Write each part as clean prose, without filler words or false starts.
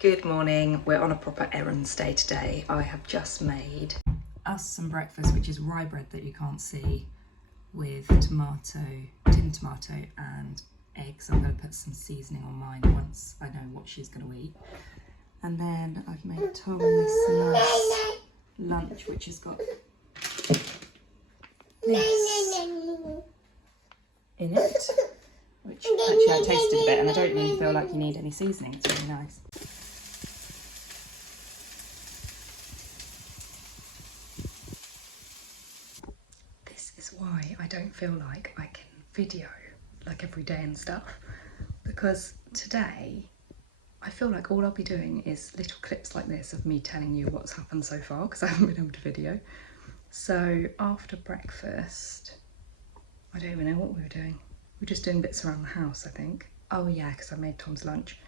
Good morning, we're on a proper errands day today. I have just made us some breakfast, which is rye bread that you can't see, with tinned tomato and eggs. I'm going to put some seasoning on mine once I know what she's going to eat. And then I've made Tom this nice lunch, which has got this in it, which actually I tasted a bit and I don't really feel like you need any seasoning. It's really nice. This is why I don't feel like I can video like every day and stuff, because today I feel like all I'll be doing is little clips like this of me telling you what's happened so far, because I haven't been able to video. So after breakfast, I don't even know what we were doing. We were just doing bits around the house, I think. Oh yeah, because I made Tom's lunch.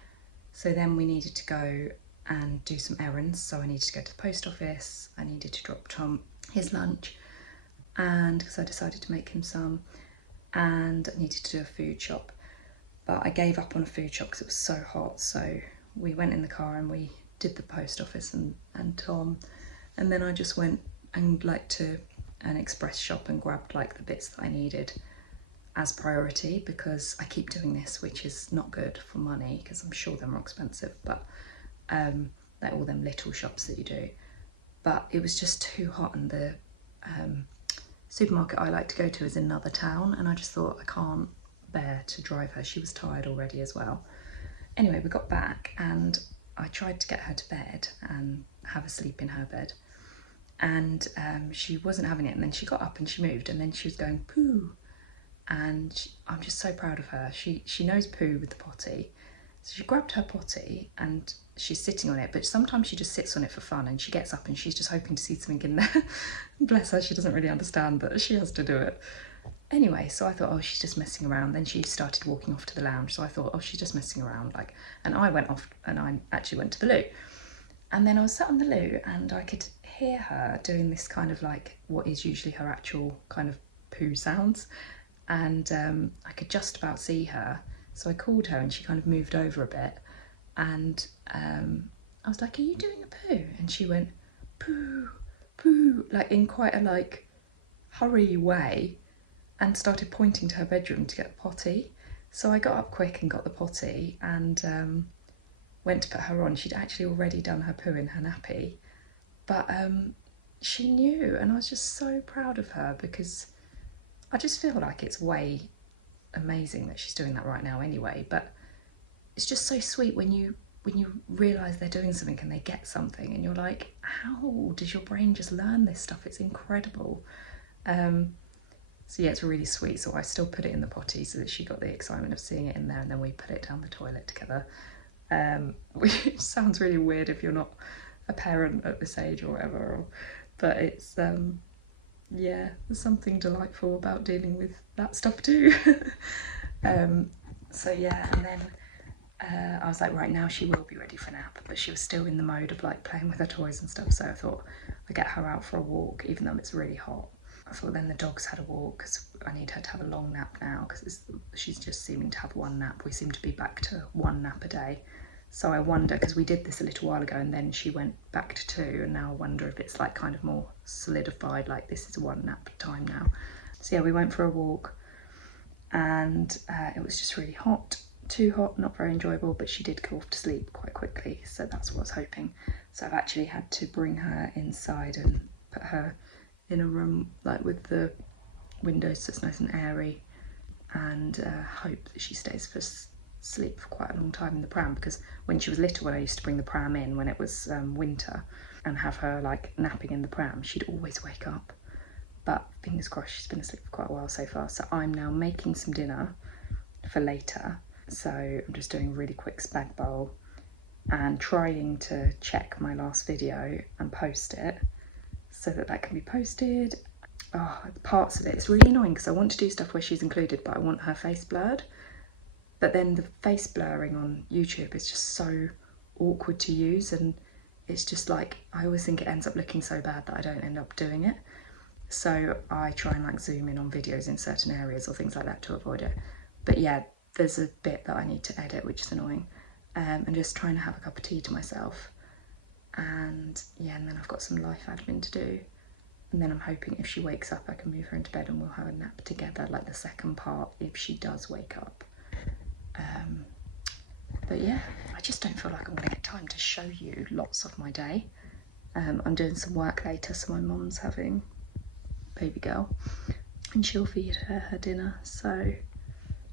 So then we needed to go and do some errands. So I needed to go to the post office. I needed to drop Tom his lunch, and because I decided to make him some, and I needed to do a food shop. But I gave up on a food shop because it was so hot. So we went in the car and we did the post office and Tom. And then I just went and like to an express shop and grabbed like the bits that I needed as priority, because I keep doing this, which is not good for money because I'm sure they're more expensive, but like all them little shops that you do. But it was just too hot, and the supermarket I like to go to is in another town, and I just thought I can't bear to drive her. She was tired already as well. Anyway, we got back and I tried to get her to bed and have a sleep in her bed, and she wasn't having it. And then she got up and she moved, and then she was going poo, and I'm just so proud of her. She knows poo with the potty, so she grabbed her potty and she's sitting on it, but sometimes she just sits on it for fun, and she gets up and she's just hoping to see something in there. Bless her, she doesn't really understand that she has to do it. Anyway, so I thought, oh, she's just messing around. Then she started walking off to the lounge, so I thought, oh, she's just messing around, like. And I went off and I actually went to the loo. And then I was sat on the loo and I could hear her doing this kind of like what is usually her actual kind of poo sounds. And I could just about see her. So I called her and she kind of moved over a bit. And I was like, are you doing a poo? And she went, poo, poo, like in quite a like hurry way, and started pointing to her bedroom to get the potty. So I got up quick and got the potty and went to put her on. She'd actually already done her poo in her nappy, but she knew, and I was just so proud of her, because I just feel like it's way amazing that she's doing that right now anyway, but it's just so sweet when you realise they're doing something and they get something and you're like, how does your brain just learn this stuff? It's incredible. So yeah, it's really sweet. So I still put it in the potty so that she got the excitement of seeing it in there, and then we put it down the toilet together. Which sounds really weird if you're not a parent at this age or whatever, but it's yeah, there's something delightful about dealing with that stuff too. So yeah, and then I was like, right, now she will be ready for a nap, but she was still in the mode of like playing with her toys and stuff, so I thought I'd get her out for a walk even though it's really hot. I thought then the dogs had a walk because I need her to have a long nap now, because she's just seeming to have one nap. We seem to be back to one nap a day. So I wonder, because we did this a little while ago and then she went back to 2, and now I wonder if it's like kind of more solidified, like this is one nap time now. So yeah, we went for a walk and it was just really hot. Too hot, not very enjoyable, but she did go off to sleep quite quickly, so that's what I was hoping. So I've actually had to bring her inside and put her in a room like with the windows so it's nice and airy, and hope that she stays for sleep for quite a long time in the pram, because when she was little, when I used to bring the pram in when it was winter and have her like napping in the pram, she'd always wake up. But fingers crossed, she's been asleep for quite a while so far. So I'm now making some dinner for later. So I'm just doing a really quick spag bowl and trying to check my last video and post it so that can be posted. Oh, parts of it, it's really annoying because I want to do stuff where she's included, but I want her face blurred. But then the face blurring on YouTube is just so awkward to use, and it's just like, I always think it ends up looking so bad that I don't end up doing it. So I try and like zoom in on videos in certain areas or things like that to avoid it. But yeah, there's a bit that I need to edit, which is annoying. and just trying to have a cup of tea to myself. And yeah, and then I've got some life admin to do. And then I'm hoping if she wakes up, I can move her into bed and we'll have a nap together, like the second part, if she does wake up. But yeah, I just don't feel like I'm going to get time to show you lots of my day. I'm doing some work later, so my mum's having baby girl and she'll feed her dinner, so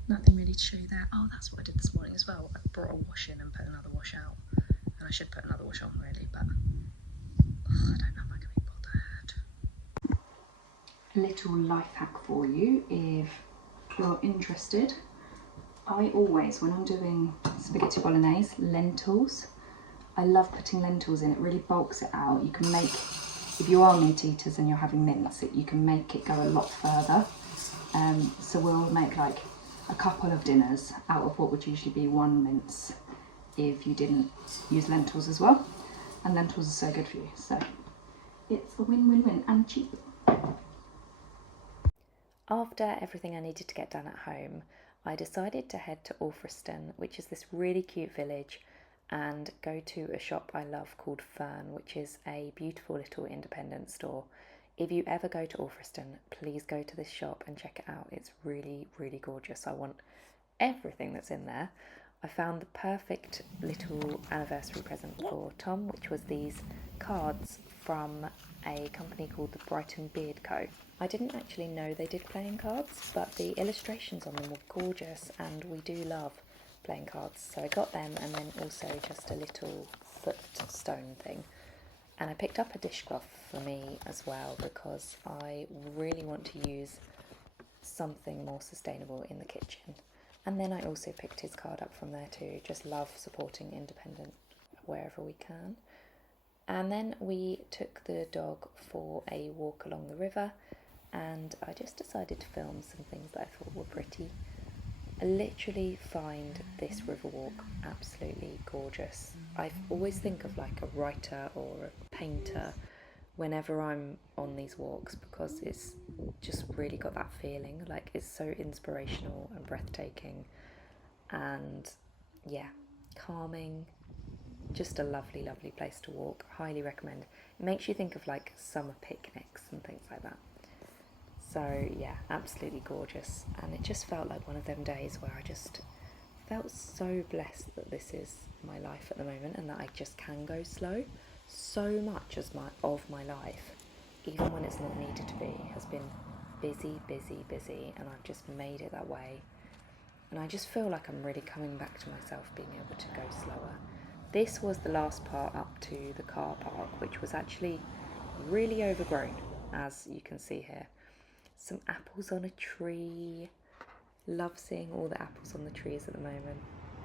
nothing really to show you there. Oh, that's what I did this morning as well. I brought a wash in and put another wash out, and I should put another wash on really, but I don't know if I can be bothered. A little life hack for you if you're interested. I always, when I'm doing spaghetti bolognese, lentils, I love putting lentils in. It really bulks it out. You can make, if you are meat eaters and you're having mince, you can make it go a lot further. So we'll make like a couple of dinners out of what would usually be one mince if you didn't use lentils as well. And lentils are so good for you. So it's a win-win-win and cheap. After everything I needed to get done at home, I decided to head to Alfriston, which is this really cute village, and go to a shop I love called Fern, which is a beautiful little independent store. If you ever go to Alfriston, please go to this shop and check it out. It's really, really gorgeous. I want everything that's in there. I found the perfect little anniversary present for Tom, which was these cards from a company called the Brighton Beard Co. I didn't actually know they did playing cards, but the illustrations on them were gorgeous, and we do love playing cards. So I got them, and then also just a little foot stone thing. And I picked up a dishcloth for me as well, because I really want to use something more sustainable in the kitchen. And then I also picked his card up from there too. Just love supporting independent wherever we can. And then we took the dog for a walk along the river, and I just decided to film some things that I thought were pretty. I literally find this river walk absolutely gorgeous. I always think of like a writer or a painter whenever I'm on these walks, because it's just really got that feeling. Like, it's so inspirational and breathtaking, and yeah, calming. Just a lovely, lovely place to walk. Highly recommend. It makes you think of like summer picnics and things like that. So yeah, absolutely gorgeous. And it just felt like one of them days where I just felt so blessed that this is my life at the moment, and that I just can go slow. So much of my life, even when it's not needed to be, has been busy, busy, busy, and I've just made it that way. And I just feel like I'm really coming back to myself, being able to go slower. This was the last part up to the car park, which was actually really overgrown, as you can see here. Some apples on a tree. Love seeing all the apples on the trees at the moment.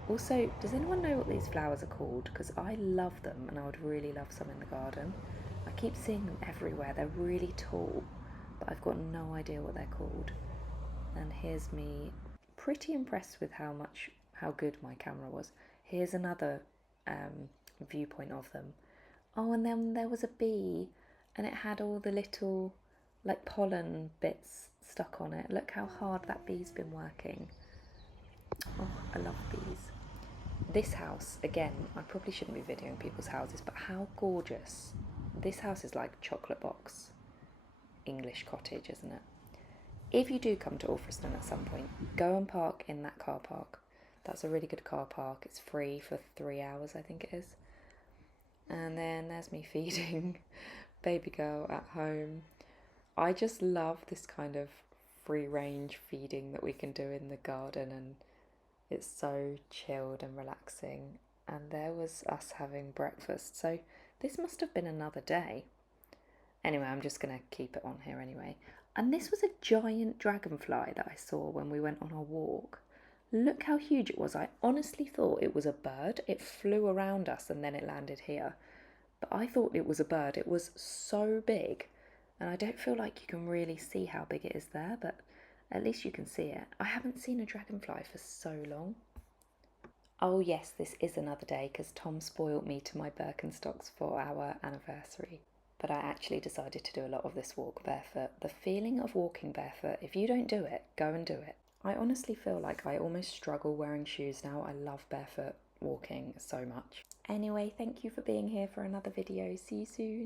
Also, does anyone know what these flowers are called? Because I love them and I would really love some in the garden. I keep seeing them everywhere. They're really tall, but I've got no idea what they're called. And here's me, pretty impressed with how good my camera was. Here's another viewpoint of them. Oh, and then there was a bee, and it had all the little like pollen bits stuck on it. Look how hard that bee's been working. Oh, I love bees. This house, again, I probably shouldn't be videoing people's houses, but how gorgeous. This house is like chocolate box English cottage, isn't it? If you do come to Alfriston at some point, go and park in that car park. That's a really good car park. It's free for 3 hours, I think it is. And then there's me feeding baby girl at home. I just love this kind of free range feeding that we can do in the garden, and it's so chilled and relaxing. And there was us having breakfast, so this must have been another day. Anyway, I'm just going to keep it on here anyway. And this was a giant dragonfly that I saw when we went on our walk. Look how huge it was. I honestly thought it was a bird. It flew around us and then it landed here. But I thought it was a bird. It was so big. And I don't feel like you can really see how big it is there, but at least you can see it. I haven't seen a dragonfly for so long. Oh yes, this is another day because Tom spoiled me to my Birkenstocks for our anniversary. But I actually decided to do a lot of this walk barefoot. The feeling of walking barefoot, if you don't do it, go and do it. I honestly feel like I almost struggle wearing shoes now. I love barefoot walking so much. Anyway, thank you for being here for another video. See you soon.